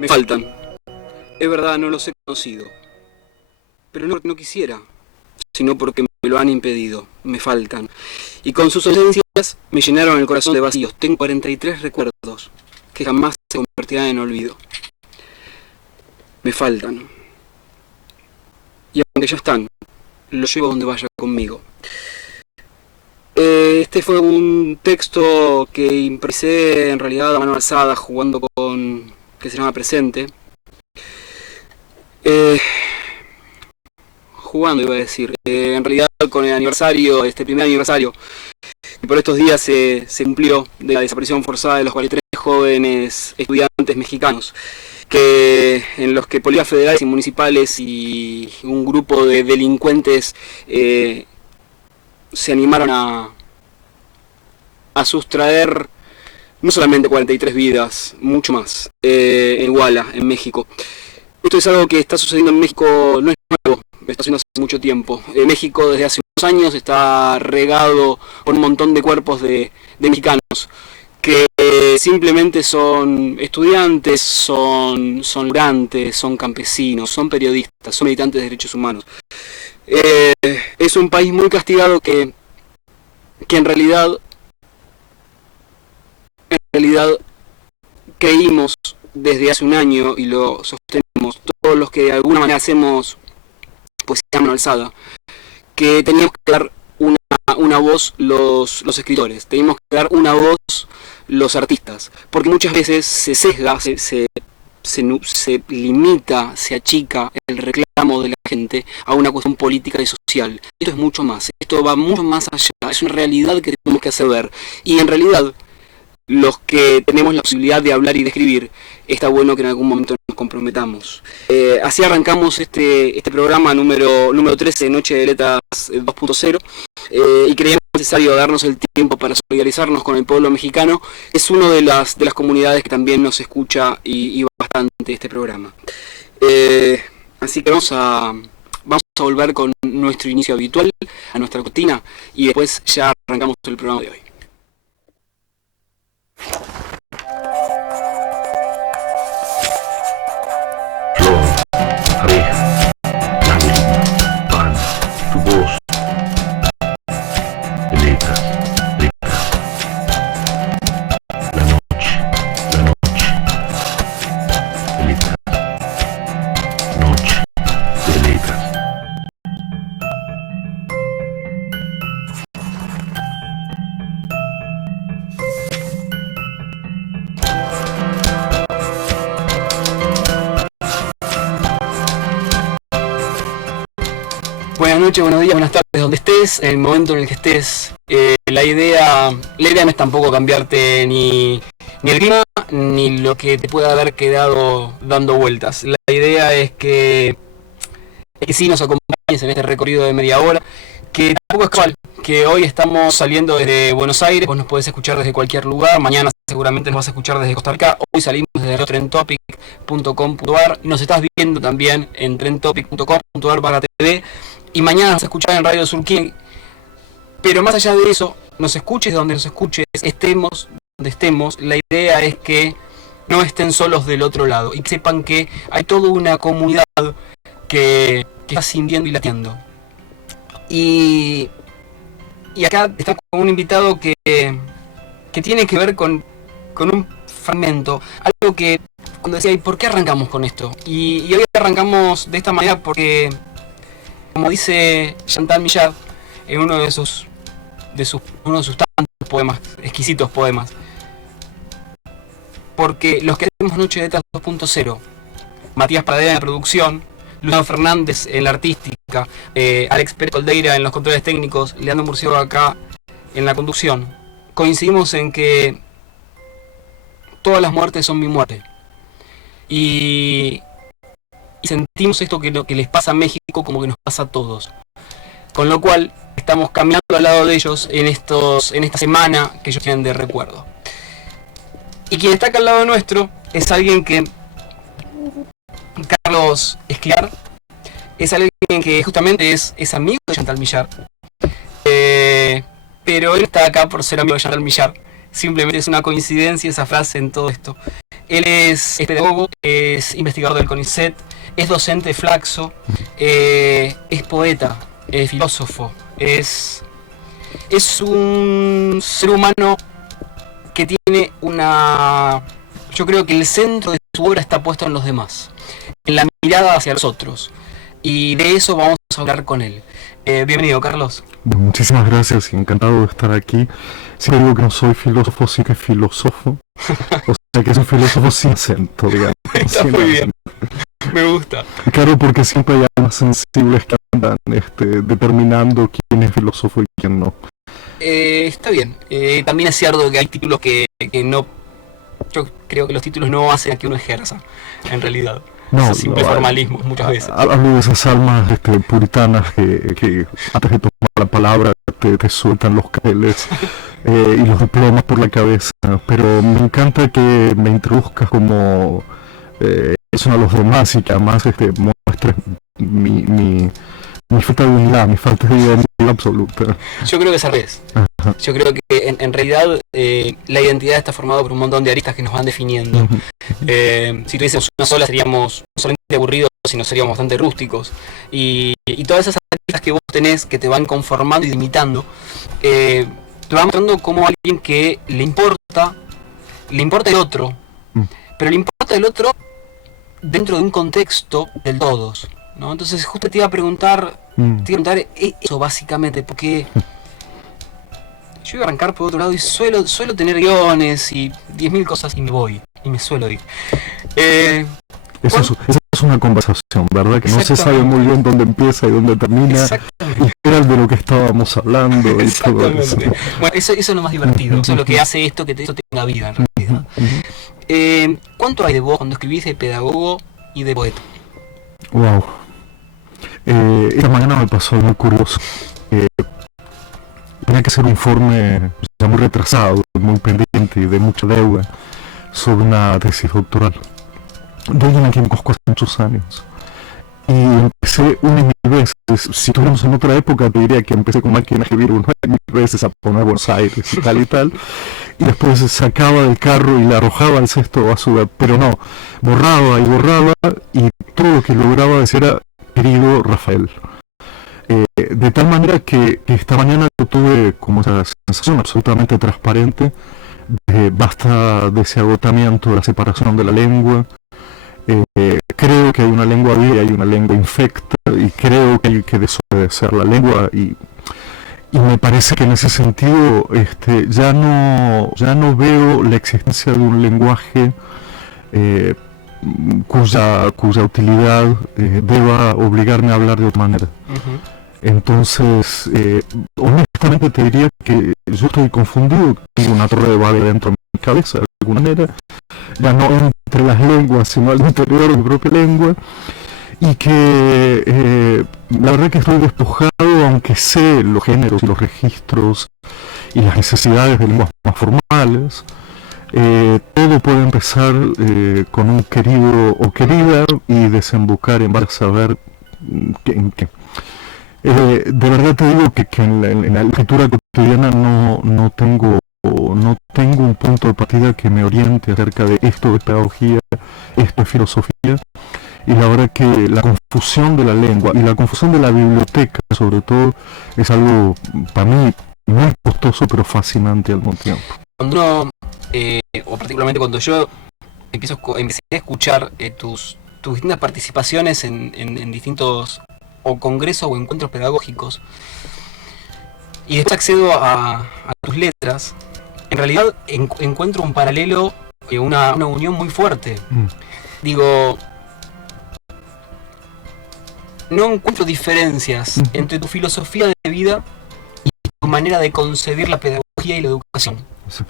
Me faltan. Es verdad, no los he conocido. Pero no porque no quisiera, sino porque me lo han impedido. Me faltan. Y con sus ausencias me llenaron el corazón de vacíos. Tengo 43 recuerdos que jamás se convertirán en olvido. Me faltan. Y aunque ya están, los llevo donde vaya conmigo. Este fue un texto que improvisé en realidad a mano alzada, jugando con... que se llama Presente. Jugando iba a decir, en realidad con el aniversario, este primer aniversario, que por estos días se cumplió de la desaparición forzada de los 43 jóvenes estudiantes mexicanos, en los que policías federales y municipales y un grupo de delincuentes se animaron a sustraer no solamente 43 vidas, mucho más, en Iguala, en México. Esto es algo que está sucediendo en México, no es nuevo, está sucediendo hace mucho tiempo. México desde hace unos años está regado por un montón de cuerpos de mexicanos que simplemente son estudiantes, son laburantes, son campesinos, son periodistas, son militantes de derechos humanos. Es un país muy castigado que en realidad creímos desde hace un año y lo sostenemos todos los que de alguna manera hacemos poesía a mano alzada, que teníamos que dar una voz los escritores, teníamos que dar una voz los artistas, porque muchas veces se sesga, se limita, se achica el reclamo de la gente a una cuestión política y social. Esto es mucho más, esto va mucho más allá, es una realidad que tenemos que hacer ver, y en realidad los que tenemos la posibilidad de hablar y de escribir, está bueno que en algún momento nos comprometamos. Así arrancamos este programa número 13 de Noche de Letras 2.0, y creíamos necesario darnos el tiempo para solidarizarnos con el pueblo mexicano. Es una de las comunidades que también nos escucha y bastante este programa. Así que vamos a volver con nuestro inicio habitual, a nuestra cortina, y después ya arrancamos el programa de hoy. Flor, abeja, lágrima, pan, tu voz, letras, la noche, letras, noche de letras. Buenas noches, buenos días, buenas tardes, donde estés, en el momento en el que estés. La idea no es tampoco cambiarte ni el clima, ni lo que te pueda haber quedado dando vueltas. La idea es que sí nos acompañes en este recorrido de media hora, que tampoco es casual, que hoy estamos saliendo desde Buenos Aires, vos nos podés escuchar desde cualquier lugar, mañana seguramente nos vas a escuchar desde Costa Rica, hoy salimos desde trentopic.com.ar, nos estás viendo también en trentopic.com.ar/TV, y mañana nos vas a escuchar en Radio Surquín. Pero más allá de eso, nos escuches donde nos escuches, estemos donde estemos, la idea es que no estén solos del otro lado y que sepan que hay toda una comunidad que está sintiendo y latiendo. Y acá estamos con un invitado que tiene que ver con un fragmento, algo que cuando decía, ¿y por qué arrancamos con esto? Y hoy arrancamos de esta manera porque, como dice Chantal Millard en uno de sus tantos poemas, exquisitos poemas, porque los que hacemos Noche de Letras 2.0, Matías Pradera en la producción, Luciano Fernández en la artística, Alex Pérez Coldeira en los controles técnicos, Leandro Murciego acá en la conducción, coincidimos en que todas las muertes son mi muerte. Y sentimos esto que les pasa a México como que nos pasa a todos. Con lo cual estamos caminando al lado de ellos en esta semana que ellos tienen de recuerdo. Y quien está acá al lado nuestro es alguien que... Carlos Escliar es alguien que justamente es amigo de Chantal Millard, pero él está acá por ser amigo de Chantal Millard. Simplemente es una coincidencia esa frase en todo esto. Él es pedagogo, es investigador del CONICET, es docente de Flaxo, es poeta, es filósofo, es un ser humano que tiene una... Yo creo que el centro de su obra está puesto en los demás, en la mirada hacia los otros. Y de eso vamos a hablar con él. Bienvenido, Carlos. Muchísimas gracias y encantado de estar aquí. Si digo que no soy filósofo, sí que filósofo. O sea que soy filósofo sin acento, digamos. Está muy bien. Me gusta. Claro, porque siempre hay almas sensibles que andan determinando quién es filósofo y quién no. Está bien. También es cierto que hay títulos que no... Yo creo que los títulos no hacen a que uno ejerza, en realidad. No, simple formalismo, muchas veces. Hablo de esas almas puritanas que antes de tomar la palabra te sueltan los cabeles y los diplomas por la cabeza. Pero me encanta que me introduzcas como eso a los demás y que además muestres mi falta de unidad, mi falta de identidad absoluta. Yo creo que es al revés. Ajá. Yo creo que en realidad la identidad está formada por un montón de aristas que nos van definiendo. Si tuviésemos una sola seríamos no solamente aburridos, sino seríamos bastante rústicos. Y todas esas aristas que vos tenés, que te van conformando y limitando, te van mostrando como alguien que le importa el otro, pero le importa el otro dentro de un contexto del todos, ¿no? Entonces justo te iba a preguntar eso básicamente, porque yo iba a arrancar por otro lado y suelo tener guiones y 10.000 cosas y me voy, y me suelo ir. Esa es una conversación, ¿verdad? Que no se sabe muy bien dónde empieza y dónde termina. Y era de lo que estábamos hablando y todo eso. Bueno, eso es lo más divertido, eso es lo que hace esto que eso tenga vida en realidad. ¿Cuánto hay de vos cuando escribís de pedagogo y de poeta? Wow. Esta mañana me pasó algo muy curioso. Tenía que hacer un informe ya muy retrasado, muy pendiente y de mucha deuda sobre una tesis doctoral. Yo ya me equivoco hace muchos años. Y empecé una y mil veces. Si estuviéramos en otra época, te diría que empecé con máquina de escribir una y mil veces a poner Buenos Aires y tal y tal. Y después sacaba del carro y la arrojaba al cesto de basura. Pero no, borraba y todo lo que lograba decir era querido Rafael. De tal manera que esta mañana yo tuve como esa sensación absolutamente transparente de basta de ese agotamiento, de la separación de la lengua. Creo que hay una lengua viva y hay una lengua infecta y creo que hay que desobedecer la lengua y me parece que en ese sentido ya no veo la existencia de un lenguaje cuya utilidad deba obligarme a hablar de otra manera. Entonces, honestamente te diría que yo estoy confundido, tengo una torre de Babel dentro de mi cabeza de alguna manera, ya no entre las lenguas sino al interior de mi propia lengua, y que la verdad que estoy despojado, aunque sé los géneros y los registros y las necesidades de lenguas más formales. Todo puede empezar con un querido o querida y desembocar en varios saber en qué. De verdad te digo que en la escritura cotidiana no tengo un punto de partida que me oriente acerca de esto de pedagogía, esto de filosofía, y la verdad que la confusión de la lengua y la confusión de la biblioteca sobre todo es algo para mí muy costoso pero fascinante al mismo tiempo. Cuando uno, o particularmente cuando yo empecé a escuchar tus distintas participaciones en distintos o congresos o encuentros pedagógicos y después accedo a tus letras, en realidad encuentro un paralelo, una unión muy fuerte. Digo, no encuentro diferencias entre tu filosofía de vida y tu manera de concebir la pedagogía y la educación. Sí.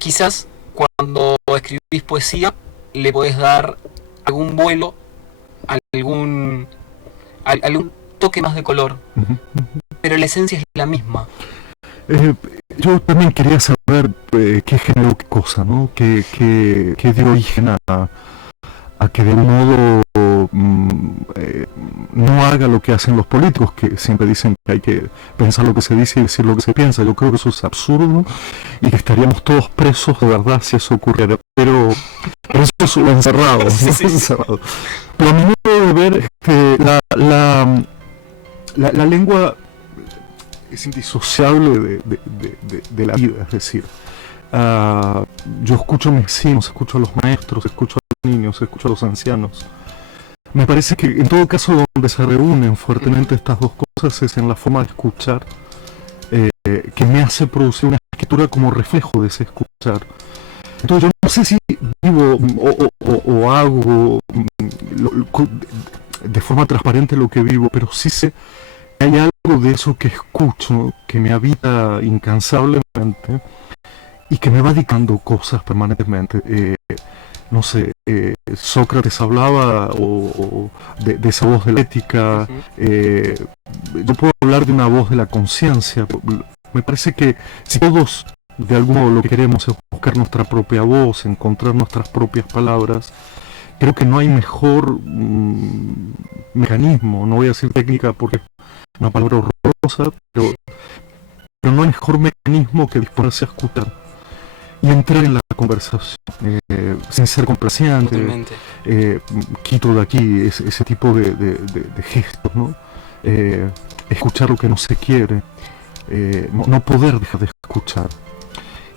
Quizás cuando escribís poesía le podés dar algún vuelo, algún toque más de color, pero la esencia es la misma. Yo también quería saber qué generó qué cosa, ¿no? Qué dio origen a que de un modo no haga lo que hacen los políticos, que siempre dicen que hay que pensar lo que se dice y decir lo que se piensa. Yo creo que eso es absurdo y que estaríamos todos presos de verdad si eso ocurriera. pero eso es lo encerrado, ¿no? Sí, sí. Encerrado. Pero a mi modo de ver, la lengua es indisociable de la vida, es decir, yo escucho a mis vecinos, escucho a los maestros, escucho a los niños, escucho a los ancianos. Me parece que en todo caso donde se reúnen fuertemente estas dos cosas es en la forma de escuchar, que me hace producir una escritura como reflejo de ese escuchar. Entonces yo no sé si vivo o hago de forma transparente lo que vivo, pero sí sé que hay algo de eso que escucho, que me habita incansablemente y que me va dictando cosas permanentemente. No sé, Sócrates hablaba de esa voz de la ética. Yo puedo hablar de una voz de la conciencia. Me parece que si todos de algún modo lo que queremos es buscar nuestra propia voz, encontrar nuestras propias palabras, creo que no hay mejor mecanismo, no voy a decir técnica porque es una palabra horrorosa, pero no hay mejor mecanismo que disponerse a escuchar y entrar en la conversación, sin ser complaciente. Quito de aquí ese tipo de gestos, ¿no? Escuchar lo que no se quiere, no poder dejar de escuchar.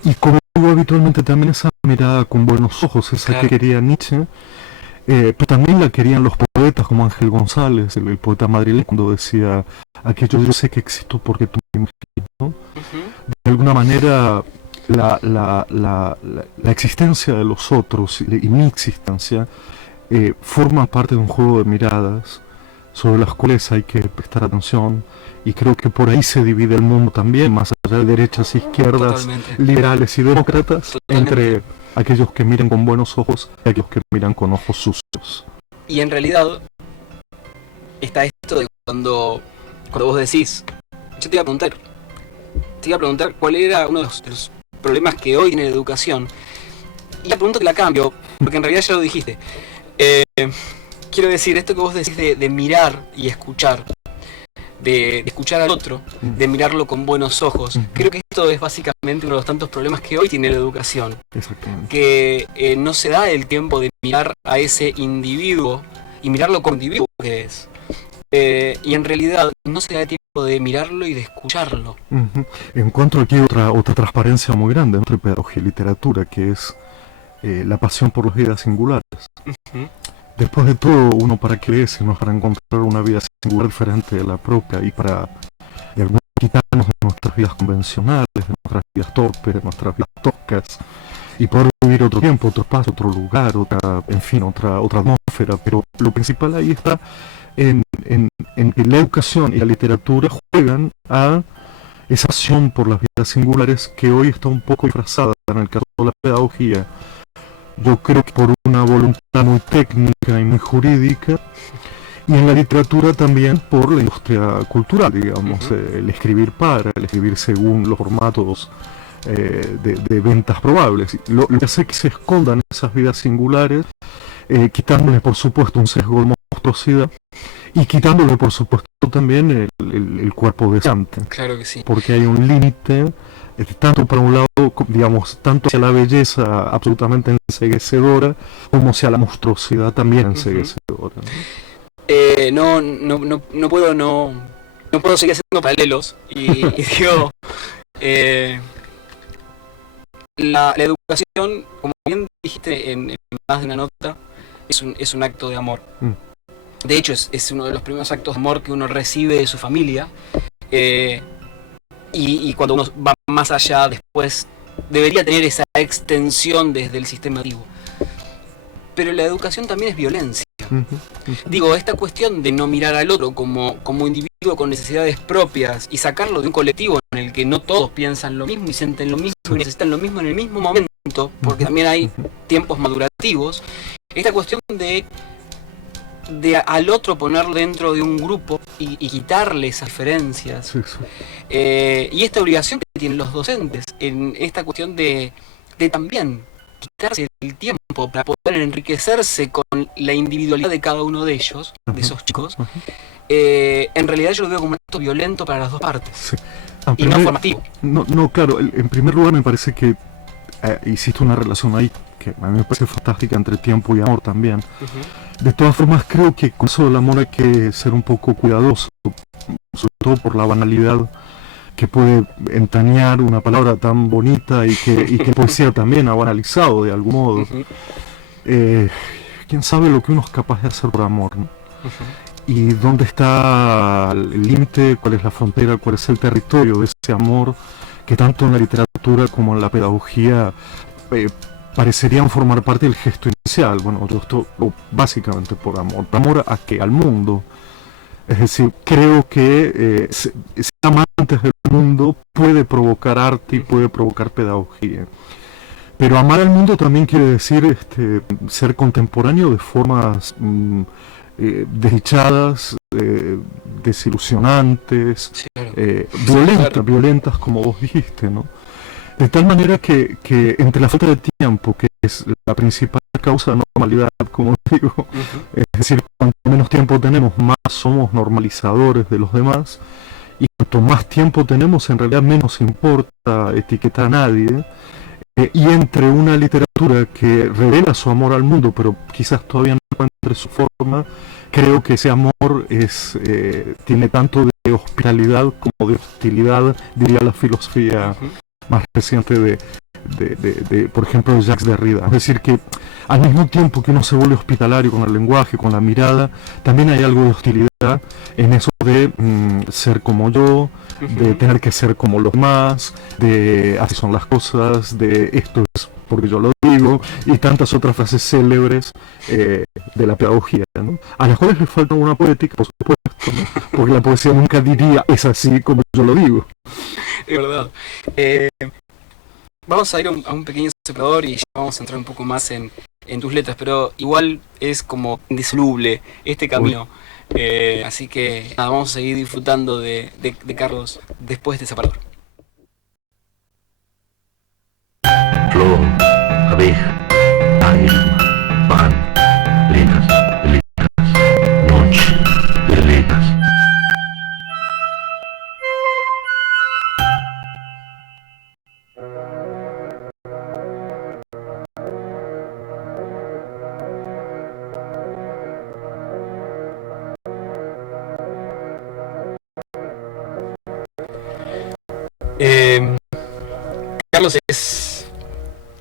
Y como digo habitualmente, también esa mirada con buenos ojos, esa que quería Nietzsche, pero también la querían los poetas como Ángel González, el poeta madrileño, cuando decía aquello: yo sé que existo porque tú me imaginas, ¿no? De alguna manera la existencia de los otros y mi existencia forman parte de un juego de miradas sobre las cuales hay que prestar atención, y creo que por ahí se divide el mundo también, más allá de derechas e izquierdas, liberales y demócratas, entre aquellos que miran con buenos ojos y aquellos que miran con ojos sucios. Y en realidad está esto de cuando vos decís, yo te iba a preguntar cuál era uno de los problemas que hoy tiene la educación, y la pregunta te la cambio, porque en realidad ya lo dijiste. Quiero decir, esto que vos decís de mirar y escuchar, de escuchar al otro, de mirarlo con buenos ojos, creo que esto es básicamente uno de los tantos problemas que hoy tiene la educación. Exactamente. Que no se da el tiempo de mirar a ese individuo y mirarlo como individuo que es. Y en realidad no se da el tiempo de mirarlo y de escucharlo. Encuentro aquí otra transparencia muy grande entre pedagogía y literatura, que es la pasión por las vidas singulares. Después de todo, uno para qué lee, sino para encontrar una vida singular diferente de la propia, y para de algún modo quitarnos de nuestras vidas convencionales, de nuestras vidas torpes, de nuestras vidas toscas, y poder vivir otro tiempo, otro espacio, otro lugar, otra atmósfera. Pero lo principal ahí está en que la educación y la literatura juegan a esa pasión por las vidas singulares, que hoy está un poco disfrazada en el caso de la pedagogía. Yo creo que por una voluntad muy técnica y muy jurídica, y en la literatura también por la industria cultural, digamos, el escribir el escribir según los formatos de ventas probables. Lo que hace que se escondan esas vidas singulares, quitándole por supuesto un sesgo de monstruosidad, y quitándole por supuesto también el cuerpo deseante. Claro que sí. Porque hay un límite, tanto para un lado, digamos, tanto hacia la belleza absolutamente enceguecedora, como hacia la monstruosidad también enceguecedora. No puedo seguir haciendo paralelos y digo, la educación, como bien dijiste en más de una nota, es un acto de amor. De hecho, es uno de los primeros actos de amor que uno recibe de su familia, y cuando uno va más allá, después debería tener esa extensión desde el sistema educativo. Pero la educación también es violencia. Digo, esta cuestión de no mirar al otro como individuo con necesidades propias y sacarlo de un colectivo en el que no todos piensan lo mismo y sienten lo mismo y necesitan lo mismo en el mismo momento, porque también hay tiempos madurativos. Esta cuestión de al otro ponerlo dentro de un grupo y quitarle esas diferencias. Y esta obligación que tienen los docentes en esta cuestión de también quitarse el tiempo para poder enriquecerse con la individualidad de cada uno de ellos, de esos chicos, en realidad yo lo veo como un acto violento para las dos partes. Y no formativo. No, claro, en primer lugar me parece que existe una relación ahí que a mí me parece fantástica, entre tiempo y amor también. De todas formas, creo que con eso del amor hay que ser un poco cuidadoso, sobre todo por la banalidad que puede entrañar una palabra tan bonita y que poesía también ha banalizado de algún modo. ¿Quién sabe lo que uno es capaz de hacer por amor, ¿no? Y dónde está el límite, cuál es la frontera, cuál es el territorio de ese amor que tanto en la literatura como en la pedagogía parecerían formar parte del gesto inicial. Bueno, yo estoy básicamente por amor. ¿Por amor a qué? Al mundo. Es decir, creo que ser amantes del mundo puede provocar arte y puede provocar pedagogía. Pero amar al mundo también quiere decir ser contemporáneo de formas desdichadas, desilusionantes, Sí, claro. violentas, Claro. violentas como vos dijiste, ¿no? De tal manera que entre la falta de tiempo, que es la principal causa de normalidad, como digo, es decir, cuanto menos tiempo tenemos, más somos normalizadores de los demás, y cuanto más tiempo tenemos, en realidad menos importa etiquetar a nadie, y entre una literatura que revela su amor al mundo, pero quizás todavía no encuentre su forma, creo que ese amor tiene tanto de hospitalidad como de hostilidad, diría la filosofía más reciente de, por ejemplo, de Jacques Derrida. Es decir, que al mismo tiempo que uno se vuelve hospitalario con el lenguaje, con la mirada, también hay algo de hostilidad en eso de ser como yo, de tener que ser como los demás, de así son las cosas, de esto es porque yo lo digo, y tantas otras frases célebres de la pedagogía, ¿no? A las cuales le falta una poética, por supuesto, ¿no? Porque la poesía nunca diría es así como yo lo digo. Es verdad. Vamos a ir a un pequeño separador y ya vamos a entrar un poco más en tus letras, pero igual es como indisoluble este camino. Así que nada, vamos a seguir disfrutando de Carlos después de separador. Flor, abeja, lágrima, pan, letras, letras, noche, letras. Carlos es,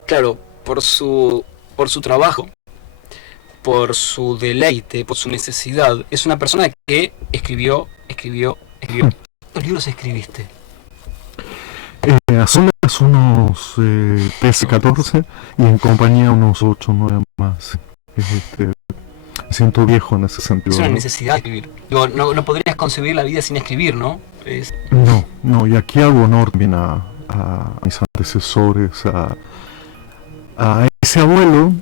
claro, por su trabajo, por su deleite, por su necesidad, es una persona que escribió. ¿Cuántos libros escribiste? A solas unos 13, 14 y en compañía unos 8, 9 más. Me siento viejo en ese sentido. Es una ¿no? necesidad de escribir. Digo, no podrías concebir la vida sin escribir, ¿no? No, y aquí hago honor también a mis antecesores, a ese abuelo,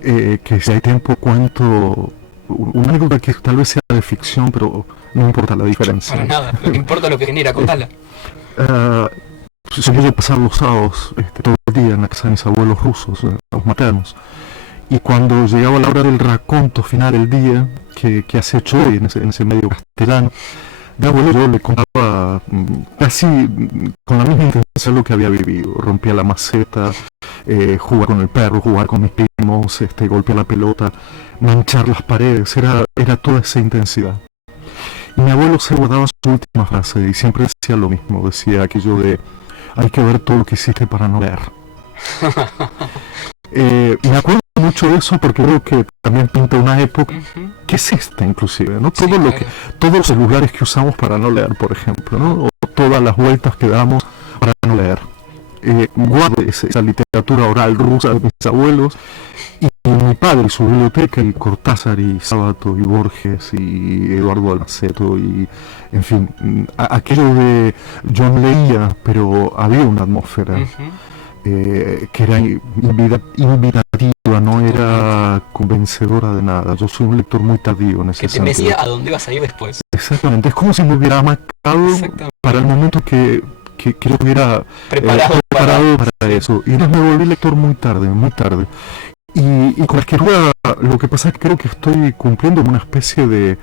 que si hay tiempo cuento una anécdota que tal vez sea de ficción, pero no importa la diferencia. Para nada, lo que importa es lo que genera, contala. Solía pasar los sábados todo el día en la casa de mis abuelos rusos, los maternos. Y cuando llegaba la hora del raconto final del día, que has hecho hoy en ese medio castellano, de abuelo yo le contaba casi con la misma intensidad lo que había vivido. Rompía la maceta, jugar con el perro, jugar con mis primos, golpear la pelota, manchar las paredes, era toda esa intensidad. Y mi abuelo se guardaba su última frase y siempre decía lo mismo, decía aquello de hay que ver todo lo que hiciste para no leer. Me acuerdo mucho de eso porque creo que también pinta una época que es esta inclusive, ¿no? Todo lo que, todos los celulares que usamos para no leer, por ejemplo, ¿no? O todas las vueltas que damos para no leer. Guardo esa literatura oral rusa de mis abuelos y mi padre, su biblioteca, y Cortázar y Sábato y Borges y Eduardo Almaceto y en fin, aquello de yo no leía, pero había una atmósfera que era invitativa, no era convencedora de nada. Yo soy un lector muy tardío en ese sentido. Que te decía a dónde vas a ir después. Exactamente, es como si me hubiera marcado para el momento que yo hubiera preparado para eso. Y entonces me volví lector muy tarde. Y con la escritura lo que pasa es que creo que estoy cumpliendo una especie de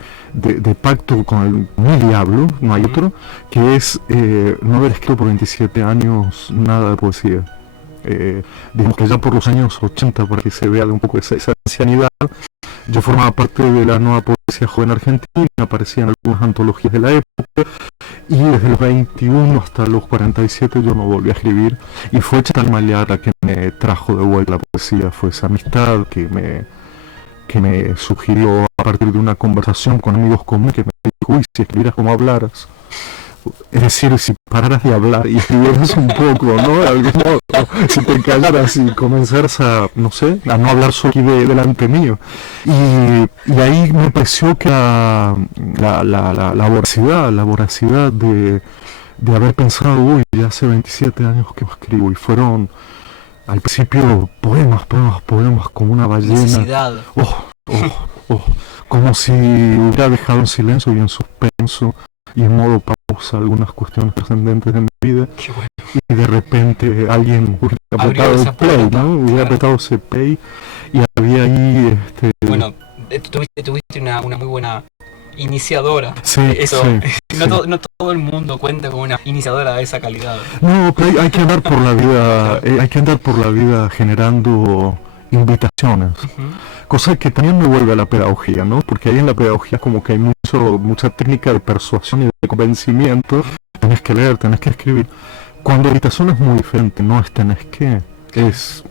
pacto con el diablo, no hay otro, que es no haber escrito por 27 años nada de poesía. digamos que ya por los años 80, para que se vea un poco esa ancianidad, yo formaba parte de la nueva poesía joven argentina, aparecía en algunas antologías de la época, y desde los 21 hasta los 47 yo no volví a escribir, y fue Chantal Maillard la que me trajo de vuelta la poesía, fue esa amistad que me sugirió a partir de una conversación con amigos comunes, que me dijo, uy, si escribieras como hablaras, es decir, si pararas de hablar y escribieras un poco, ¿no? De algún modo, si te callaras y comenzaras a, no sé, a no hablar solo aquí delante mío. Y ahí me pareció que la voracidad de haber pensado, uy, ya hace 27 años que escribo, y fueron al principio poemas, como una ballena. Necesidad. Como si hubiera dejado en silencio y en suspenso y en modo pausa algunas cuestiones trascendentes de mi vida. Qué bueno. Y de repente alguien hubiera apretado el play, ¿no? Hubiera apretado ese play y había ahí Bueno, tuviste una muy buena iniciadora. Sí, eso. Sí, No todo el mundo cuenta con una iniciadora de esa calidad. No, pero hay que andar por la vida, hay que andar por la vida generando invitaciones. Cosa que también me vuelve a la pedagogía, ¿no? Porque ahí en la pedagogía como que hay mucha técnica de persuasión y de convencimiento. Tenés que leer, tenés que escribir. Cuando invitación es muy diferente, no es tenés que, es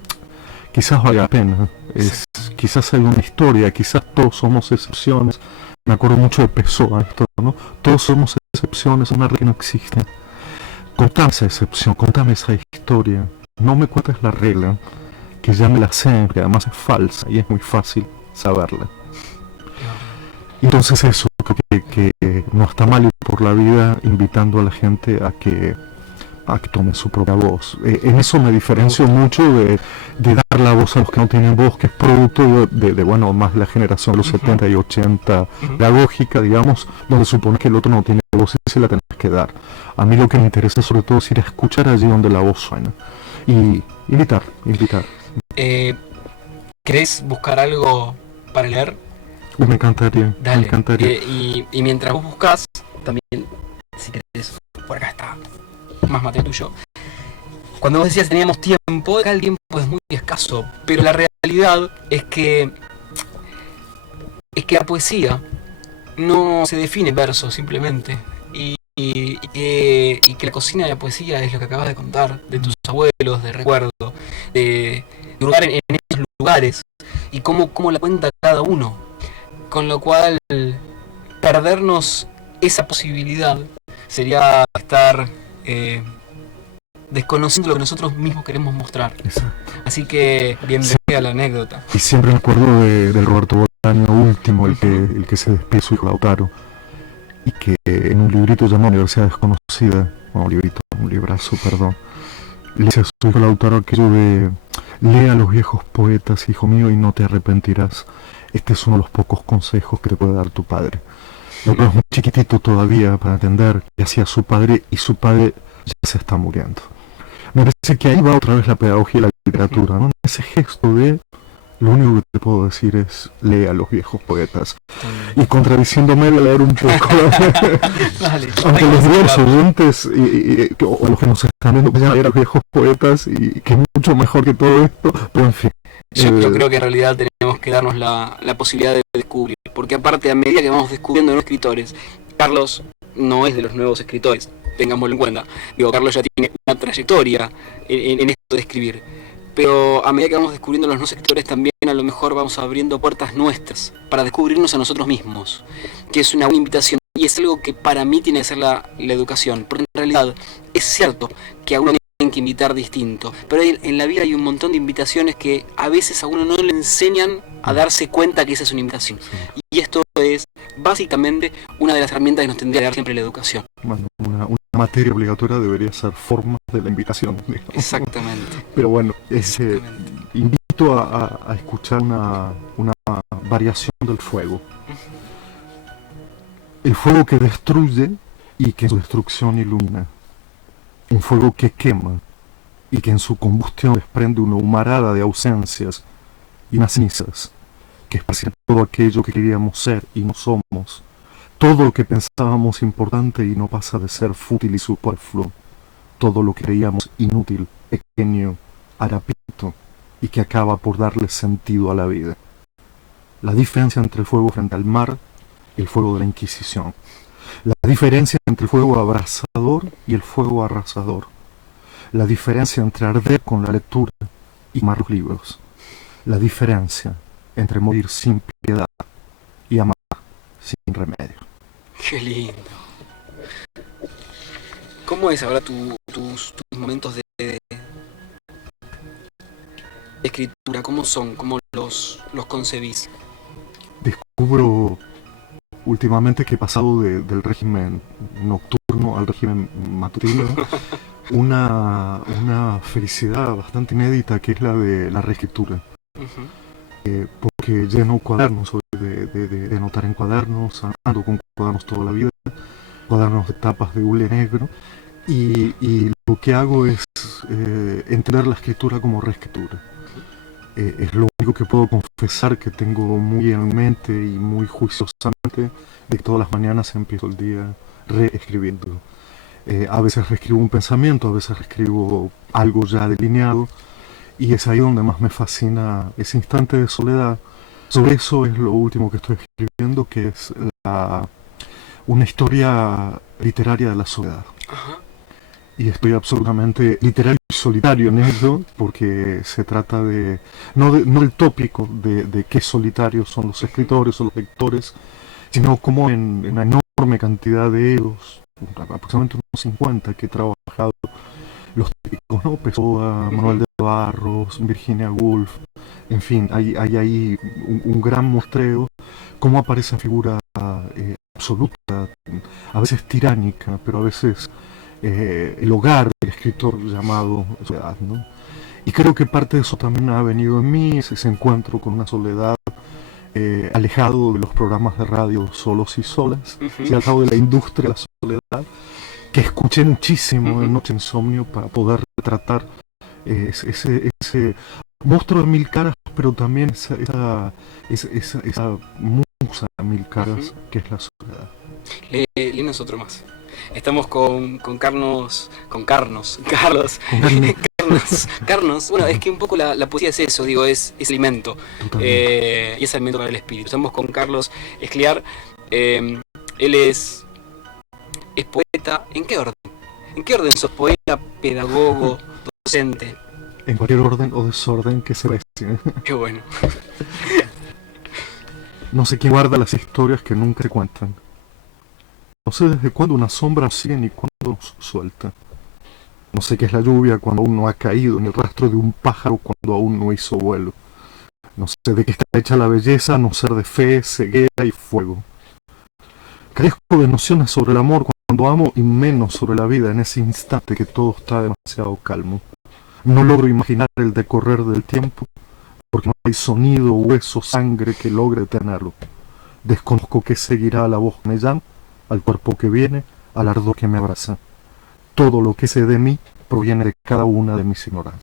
quizás valga la pena, quizás hay una historia, quizás todos somos excepciones. Me acuerdo mucho de Pessoa esto, ¿no? Todos somos excepciones, una regla que no existe. Contame esa excepción, contame esa historia. No me cuentes la regla, que ya me la sé, que además es falsa y es muy fácil saberla. Entonces eso, que no está mal ir por la vida invitando a la gente a que tome su propia voz. En eso me diferencio mucho de dar la voz a los que no tienen voz, que es producto de bueno, más la generación de los 70 y 80 pedagógica, digamos, donde supone que el otro no tiene voz y se la tenés que dar. A mí lo que me interesa sobre todo es ir a escuchar allí donde la voz suena y invitar. ¿Querés buscar algo para leer? Me encantaría. Dale. Me encantaría. Y mientras vos buscas, también, si querés, por acá está más material tuyo. Cuando vos decías teníamos tiempo, acá el tiempo es muy escaso, pero la realidad es que la poesía no se define en versos simplemente, y que la cocina de la poesía es lo que acabas de contar, de tus abuelos, de recuerdo, de lugar en esos lugares, y cómo la cuenta cada uno, con lo cual perdernos esa posibilidad sería estar desconociendo lo que nosotros mismos queremos mostrar. Exacto. Así que bienvenida a la anécdota. Y siempre me acuerdo del Roberto Bolaño último, el que se despide su hijo Lautaro, y que en un librito llamado Universidad Desconocida, un librazo, perdón, le dice a su hijo Lautaro aquello de: lee a los viejos poetas, hijo mío, y no te arrepentirás. Este es uno de los pocos consejos que te puede dar tu padre. Lautaro es muy chiquitito todavía para entender que hacía su padre, y su padre ya se está muriendo. Me parece que ahí va otra vez la pedagogía y la literatura, ¿no? Ese gesto de: lo único que te puedo decir es lee a los viejos poetas. Y contradiciéndome voy a leer un poco. Dale, aunque los viejos oyentes o los que nos están viendo vayan a leer a los viejos poetas, y que es mucho mejor que todo esto, pero en fin. Yo creo que en realidad tenemos que darnos la posibilidad de descubrir, porque aparte a medida que vamos descubriendo nuevos escritores, Carlos no es de los nuevos escritores, tengámoslo en cuenta. Digo, Carlos ya tiene una trayectoria en esto de escribir, pero a medida que vamos descubriendo los nuevos escritores, también a lo mejor vamos abriendo puertas nuestras para descubrirnos a nosotros mismos, que es una buena invitación, y es algo que para mí tiene que ser la educación, porque en realidad es cierto que a uno tienen que invitar distinto, pero en la vida hay un montón de invitaciones que a veces a uno no le enseñan a darse cuenta que esa es una invitación, y esto es básicamente una de las herramientas que nos tendría que dar siempre la educación. Bueno, una materia obligatoria debería ser formas de la invitación, digamos. Exactamente. Pero bueno, invito a escuchar una variación del fuego. El fuego que destruye y que en su destrucción ilumina. Un fuego que quema y que en su combustión desprende una humarada de ausencias y unas cenizas que esparcen todo aquello que queríamos ser y no somos. Todo lo que pensábamos importante y no pasa de ser fútil y superfluo. Todo lo que creíamos inútil, pequeño harapito y que acaba por darle sentido a la vida. La diferencia entre el fuego frente al mar y el fuego de la Inquisición. La diferencia entre el fuego abrasador y el fuego arrasador. La diferencia entre arder con la lectura y amar los libros. La diferencia entre morir sin piedad y amar sin remedio. Qué lindo. ¿Cómo es ahora tus momentos de escritura? ¿Cómo son? ¿Cómo los concebís? Descubro últimamente que he pasado del régimen nocturno al régimen matutino una felicidad bastante inédita, que es la de la reescritura. Porque lleno cuadernos, soy de anotar en cuadernos, ando con cuadernos toda la vida, cuadernos de tapas de hule negro, y lo que hago es entender la escritura como reescritura. Es lo único que puedo confesar que tengo muy en mente y muy juiciosamente, de que todas las mañanas empiezo el día reescribiendo. A veces reescribo un pensamiento, a veces reescribo algo ya delineado, y es ahí donde más me fascina ese instante de soledad. Sobre eso es lo último que estoy escribiendo, que es una historia literaria de la soledad. Ajá. Y estoy absolutamente literario y solitario en ello, porque se trata de no el tópico de qué solitarios son los escritores o los lectores, sino como en una enorme cantidad de ellos, aproximadamente unos 50 que he trabajado, los típicos, ¿no? Pessoa, Manuel de Barros, Virginia Woolf, en fin, hay ahí un gran muestreo, cómo aparece figura absoluta, a veces tiránica, pero a veces el hogar del escritor llamado soledad, ¿no? Y creo que parte de eso también ha venido en mí, ese encuentro con una soledad, alejado de los programas de radio solos y solas, y alejado de la industria de la soledad, que escuché muchísimo en Noche Insomnio para poder retratar ese monstruo de mil caras, pero también esa musa de mil caras que es la soledad. Léenos otro más. Estamos con Carlos. Bueno, es que un poco la poesía es eso, digo, es alimento. Y es alimento para el espíritu. Estamos con Carlos Escliar. Él es poeta. ¿En qué orden? ¿En qué orden sos poeta, pedagogo, docente? En cualquier orden o desorden que se precie. Qué bueno. No sé quién guarda las historias que nunca se cuentan. No sé desde cuándo una sombra nos sigue ni cuándo nos suelta. No sé qué es la lluvia cuando aún no ha caído, ni el rastro de un pájaro cuando aún no hizo vuelo. No sé de qué está hecha la belleza, a no ser de fe, ceguera y fuego. Carezco de nociones sobre el amor cuando amo, y menos sobre la vida en ese instante que todo está demasiado calmo. No logro imaginar el decorrer del tiempo, porque no hay sonido, hueso, sangre que logre detenerlo. Desconozco qué seguirá a la voz que me llama, al cuerpo que viene, al ardor que me abraza. Todo lo que sé de mí proviene de cada una de mis ignorancias.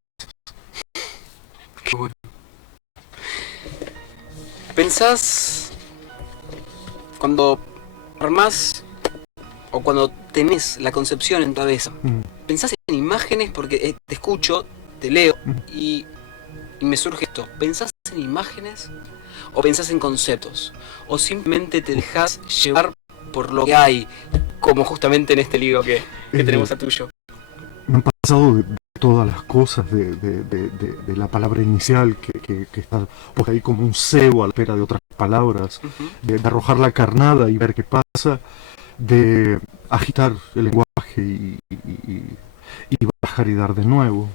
Qué bueno. ¿Pensás cuando armás o cuando tenés la concepción en tu cabeza? ¿Pensás en imágenes? Porque te escucho, te leo y me surge esto. ¿Pensás en imágenes o pensás en conceptos? ¿O simplemente te dejás llevar por lo que hay, como justamente en este libro que tenemos a tuyo? Me han pasado de todas las cosas, de la palabra inicial que está por ahí como un cebo a la espera de otras palabras, de arrojar la carnada y ver qué pasa, de agitar el lenguaje y bajar y dar de nuevo.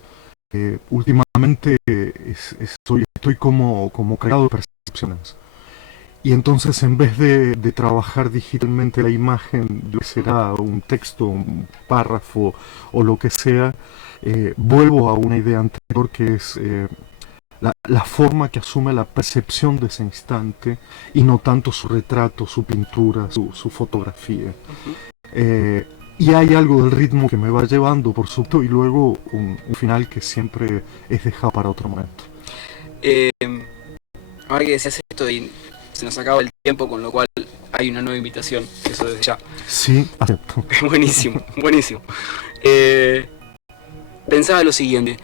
Últimamente estoy como creado de percepciones. Y entonces, en vez de trabajar digitalmente la imagen, lo que será un texto, un párrafo o lo que sea, vuelvo a una idea anterior, que es la forma que asume la percepción de ese instante y no tanto su retrato, su pintura, su fotografía. Y hay algo del ritmo que me va llevando, por supuesto, y luego un final que siempre es dejado para otro momento. Ahora que decías esto y se nos acaba el tiempo, con lo cual hay una nueva invitación, eso desde ya. Sí, acepto. Buenísimo, buenísimo. Pensaba lo siguiente.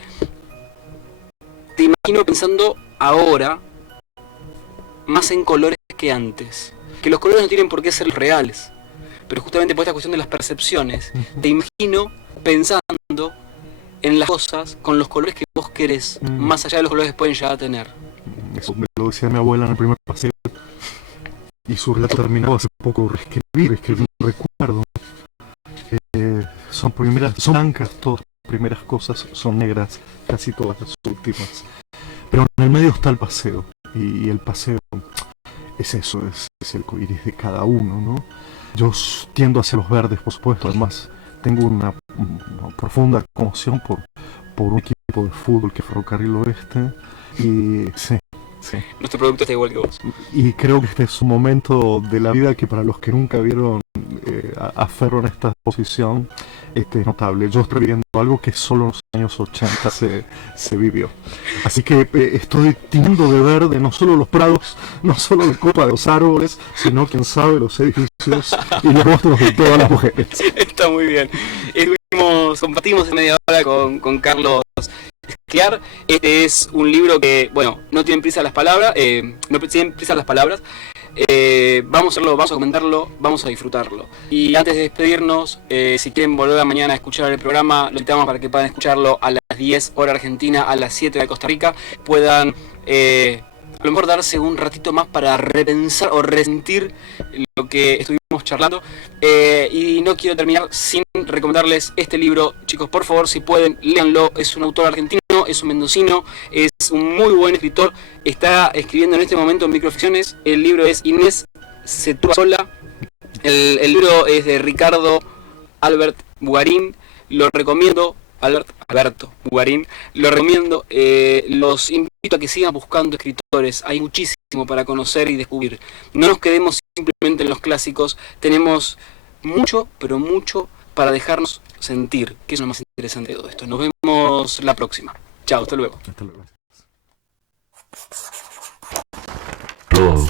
te imagino pensando ahora más en colores que antes. Que los colores no tienen por qué ser reales, pero justamente por esta cuestión de las percepciones, te imagino pensando en las cosas con los colores que vos querés, más allá de los colores que pueden llegar a tener. Eso me lo decía mi abuela en el primer paseo. Y su relato terminaba hace poco. Reescribir un recuerdo. Son blancas todas las primeras cosas, son negras casi todas las últimas. Pero en el medio está el paseo. Y el paseo es eso, es el coiris de cada uno, ¿no? Yo tiendo hacia los verdes, por supuesto. Además, tengo una profunda conmoción por un equipo de fútbol que es Ferrocarril Oeste. Y sí. Nuestro producto está igual que vos. Y creo que este es un momento de la vida que para los que nunca vieron a Ferro en esta posición, es notable. Yo estoy viviendo algo que solo en los años 80 se vivió. Así que estoy tiñendo de verde no solo los prados, no solo la copa de los árboles, sino, quién sabe, los edificios y los rostros de todas las mujeres. Está muy bien. Compartimos en media hora con Carlos Escliar. Este es un libro que, bueno, no tienen prisa las palabras, vamos a comentarlo, vamos a disfrutarlo. Y antes de despedirnos, si quieren volver a mañana a escuchar el programa, lo invitamos para que puedan escucharlo a las 10 hora Argentina, a las 7 de Costa Rica, puedan a lo mejor darse un ratito más para repensar o resentir lo que estuvimos charlando. Y no quiero terminar sin recomendarles este libro. Chicos, por favor, si pueden, léanlo. Es un autor argentino, es un mendocino, es un muy buen escritor. Está escribiendo en este momento en Microficciones. El libro es Inés Setúbal. El libro es de Ricardo Albert Bugarín. Lo recomiendo. Alberto Bugarín, lo recomiendo. Los invito a que sigan buscando escritores. Hay muchísimo para conocer y descubrir. No nos quedemos simplemente en los clásicos. Tenemos mucho, pero mucho para dejarnos sentir, que es lo más interesante de todo esto. Nos vemos la próxima. Chao, hasta luego. Hasta luego. Flow.